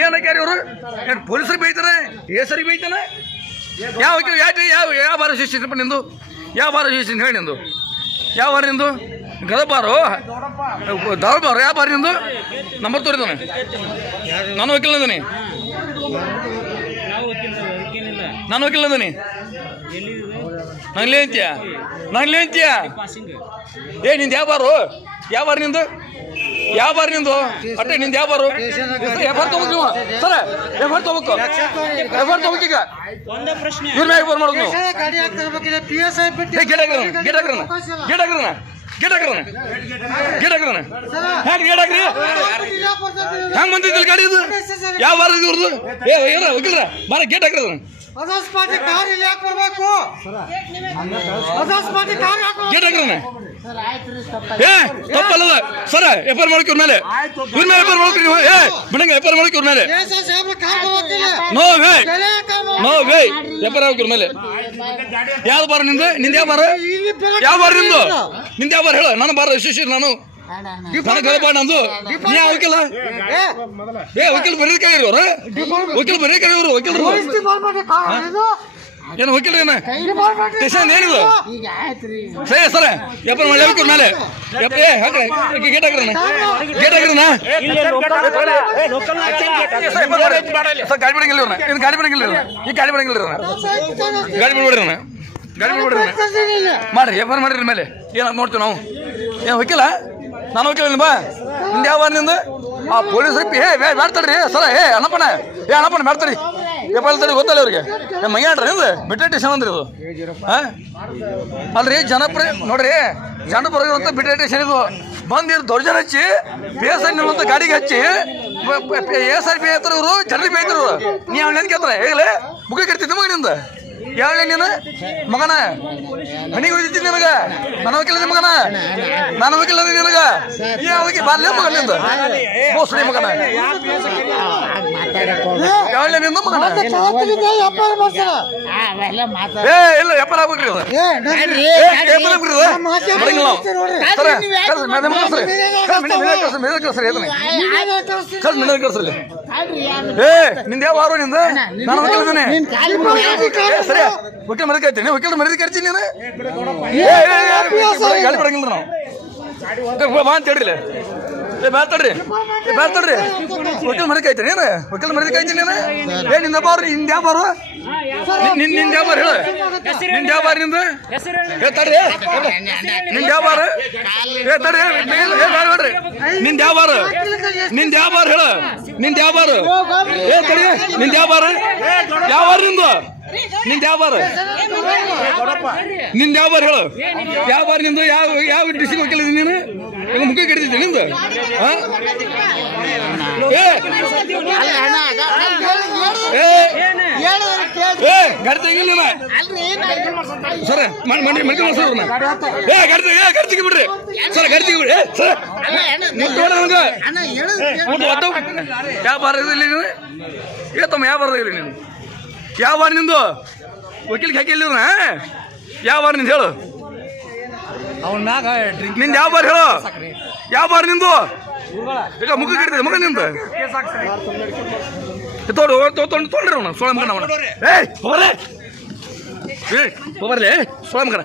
ಏನಕ್ಯಾರ ಇವರು ಏನು ಪೊಲೀಸರಿಗೆ ಬೈತಾನೆ ಏಸರಿಗೆ ಬೈತಾನೆ ಯಾವ ಯಾಕೆ ಯಾವ ಬಾರ ಶಿಸ್ತಿದ್ದಪ್ಪ ನಿಂದು ಯಾವ ಬಾರ ಶಿಸ್ತಿಂದ ಹೇಳಿ ನಿಂದು ಯಾವ ಬಾರ ನಿಂದು ಗದಬಾರು ದಳಬಾರು ಯಾವ ಬಾರಿ ನಿಂದು ನಂಬರ್ ತೋರಿದಾನೆ ನಾನು ವಕೀಲ ಅಂದನಿ ನಾನು ವಕೀಲ ಅಂದನಿ ನಂಗ್ಲೇ ಅಂತೀಯ ನಿಂದು ಯಾವ ಬಾರು ನಿಂದು ಯಾವ ಬಾರಿ ನಿಂದು ಅಟ್ಟೆ ನಿಂದು ಯಾವ ಬಾರು ಎಫ್ ಆರ್ ತಗೋಬೇಕು ನೀವು ಸರ ಎಫ್ ಆರ್ ತಗೋಬೇಕು ಈಗ ಇವ್ರ ಮ್ಯಾಗ ಫೋನ್ ಮಾಡೋದು ಹೆಂಗ್ ಬಂದಿದ್ದಿಲ್ಲ ಗಾಡಿ ಇದು ಯಾವ ಬಾರ ಇವ್ರದ್ದು ವಕೀಲ್ರ ಬಾರ ಗೇಟ್ ಹಾಕಿರೋದು ತಪ್ಪಲ್ಲದ ಸರ ಎಫ್ ಆರ್ ಮಾಡಕ್ಕೆ ಇವ್ರ ಮೇಲೆ ಎಫ್ ಆರ್ ಮಾಡ್ತೀರಿ ನೀವು ಬಿಡಂಗ ಎಫ್ ಆರ್ ಮಾಡಕ್ಕೆ ಇವ್ರ ಮೇಲೆ ನೋ ವೇ ಎಫ್ ಆರ್ ಹಾಕಿ ಇವ್ರ ಮೇಲೆ ಯಾವ್ದು ಬಾರ ನಿಂದು ಯಾವ ಬಾರ ನಿಂದು ಯಾವ ಬಾರ ಹೇಳ ನಾನು ಬಾರ ಶಿಶಿರ್ ನಾನು ಗದಬಾಡ ನಂದು ನೀ ವಕೀಲ ವಕೀಲ್ ಬರೀ ಕೈ ಇವ್ರು ವಕೀಲ್ ಬರೀ ಕೈ ಇವರು ವಕೀಲರು ಏನು ವಕೀಲ ಏನ ಸ್ಟೇಷನ್ ಏನಿದು ಸರಿ ಸರ ಎಪ್ಪ ಮಳೆ ಇವ್ರ ಮೇಲೆ ಗೇಟ್ ಹಾಕಿರೋಣ ಗಾಡಿ ಬಿಡಂಗಿಲ್ಲ ಇವ್ರನ್ನ ಇನ್ನು ಗಾಡಿ ಬಿಡಂಗಿಲ್ಲ ಈ ಗಾಡಿ ಬಿಡಂಗಿಲ್ಲ ಗಾಡಿ ಬಿಡ್ಬಿಡ್ರಿ ಮಾಡ್ರಿ ಎಫ್ ಆರ್ ಮಾಡಿರಿ ಮೇಲೆ ಏನ ನೋಡ್ತೀವಿ ನಾವು ಏನು ವಕೀಲ ನಾನು ವಕೀಲ ಬಾ ನಿಂದು ಯಾವ ನಿಂದು ಆ ಪೊಲೀಸರು ಮಾಡ್ತಾಡ್ರಿ ಸರ ಅಣ್ಣಪ್ಪನ ಮಾಡ್ತಾರಿ ಎಫ್ ಆರ್ ತಡಿ ಗೊತ್ತಲ್ಲ ಅವ್ರಿಗೆ ಮೈಯಾಡ್ರಿ ಇದು ಬಿಟ್ಟೆ ಸ್ಟೇಷನ್ ಅಂದ್ರಿ ಇದು ಅಲ್ರಿ ಜನಪ್ರಿಯ ನೋಡ್ರಿ ಜನಪರ ಇರುವಂಥ ಬಿಟ್ಟೆ ಸ್ಟೇಷನ್ ಇದು ಬಂದು ದೌರ್ಜನ್ಯ ಹಚ್ಚಿ ಪಿ ಎಸ್ ಐ ನಿಲ್ಲುವಂಥ ಗಾಡಿಗೆ ಹಚ್ಚಿ ಎಸ್ ಐ ಪಿ ಐತರ ಇವರು ಜನರಿಗೆ ಬೈತಾರೆ ಇವರು ನೀ ಅವ್ನ ನೆನ್ಕೇತಾರೆ ಹೇಗಲೇ ಮುಖ ಕೆಡ್ತಿದ್ದೆ ಮಗನಿಂದ ಯಾವಳೆ ನೀನು ಮಗನ ಮನೆಗೆ ಹೋಗಿದ್ದೀನಿ ನಿನಗ ನನ್ನ ವಕೀಲ ಮಗನ ನಾನು ವಕೀಲ ನಿನಗ ಯಾವಾಗ ಬಾರ್ಲೇ ಮಗನಿಂದ ಮೋಸಡಿ ಮಗನ ಯಾವಳೆ ನಿಂದ ಮಗನ ಇಲ್ಲ ಎಪ್ಪರ ಆಗ್ಬೇಕ್ರಿ ನಿಂದ ಯಾವ ವಾರ ನಿಂದ ನಾನು ವಕೀಲ ಸರಿ ವಕೀಲ ಮರದ ಕರಿತೀನಿ ವಕೀಲ ಮರದ ಕರಿತೀನಿ ನೀನು ಗಾಡಿ ಬಿಡಂಗಿಲ್ಲ ನಾವು ಬಾ ಅಂತ ಹೇಳಿಲ್ಲ ಮಾತಾಡ್ರಿ ವಕೀಲ ಮರದ ಕಾಯ್ತೀನಿ ನೀನು ವಕೀಲ ಮರದ ಕಾಯ್ತೀನಿ ನೀನು ನಿಂದ ಬಾರು ನಿಂದ ಯಾವ ಬಾರು ನಿಂದ ಯಾವ ಬಾರು ಹೇಳ ನಿಂದ ಯಾವ ಬಾರು ನಿಂದ ಹೇಳ್ತಾಡ್ರಿ ನಿಂದ ಯಾವ ಬಾರು ಹೇಳ್ತಾಡ್ರಿ ಹೇಳ್ರಿ ನಿಂದ ಯಾವ ಬಾರು ಹೇಳ ನಿಂದ ಯಾವ ಬಾರು ಹೇಳ್ತಾಡಿ ನಿಂದ ಯಾವ ಬಾರು ಯಾವ ಬಾರು ನಿಂದ ಯಾವ ಬಾರು ನಿಂದ ಯಾವ ಬಾರು ಹೇಳು ಯಾವ ಬಾರು ನಿಂದು ಯಾವ ಡಿಸ್ಟ್ರಿಕ್ಟ್ ವಕೀಲ ನೀನು ಮುಖ ಕೆಡ್ತಿದ್ದೆ ನಿಂದು ಗಾಡಿ ತೆಗಿಲ್ಲ ಸರ್ ಮೆಡಿಕಲ್ ಗಾಡಿ ತೆಗಿಬಿಡ್ರಿ ಸರ್ ಗಾಡಿ ತೆಗಿಬಿಡ್ರಿ ಸರ್ ಯಾವ ಬಾರ ನೀನು ಏತಮ್ಮ ಯಾವ ಬಾರದಿಲ್ಲ ನೀನು ಯಾವ ಬಾರ ನಿಂದು ವಕೀಲ್ಗೆ ಹಾಕಿಲ್ಲ ಯಾವ ಬಾರ ನಿಂದು ಹೇಳು ನಿಂದು ಯಾವ ಬಾರ ಹೇಳು ಯಾವ ಬಾರ ನಿಂದು ಈಗ ಮುಖ ಕೆಡ್ತಿದೆ ಮಗ ನಿಂದು ತೊಗೊಂಡ್ರಿ ಅವನು ಸೋಳ ಮಗನ ಅವನ ಹೋಗ್ಬರ್ಲಿ ಸೋಳ ಮಗನ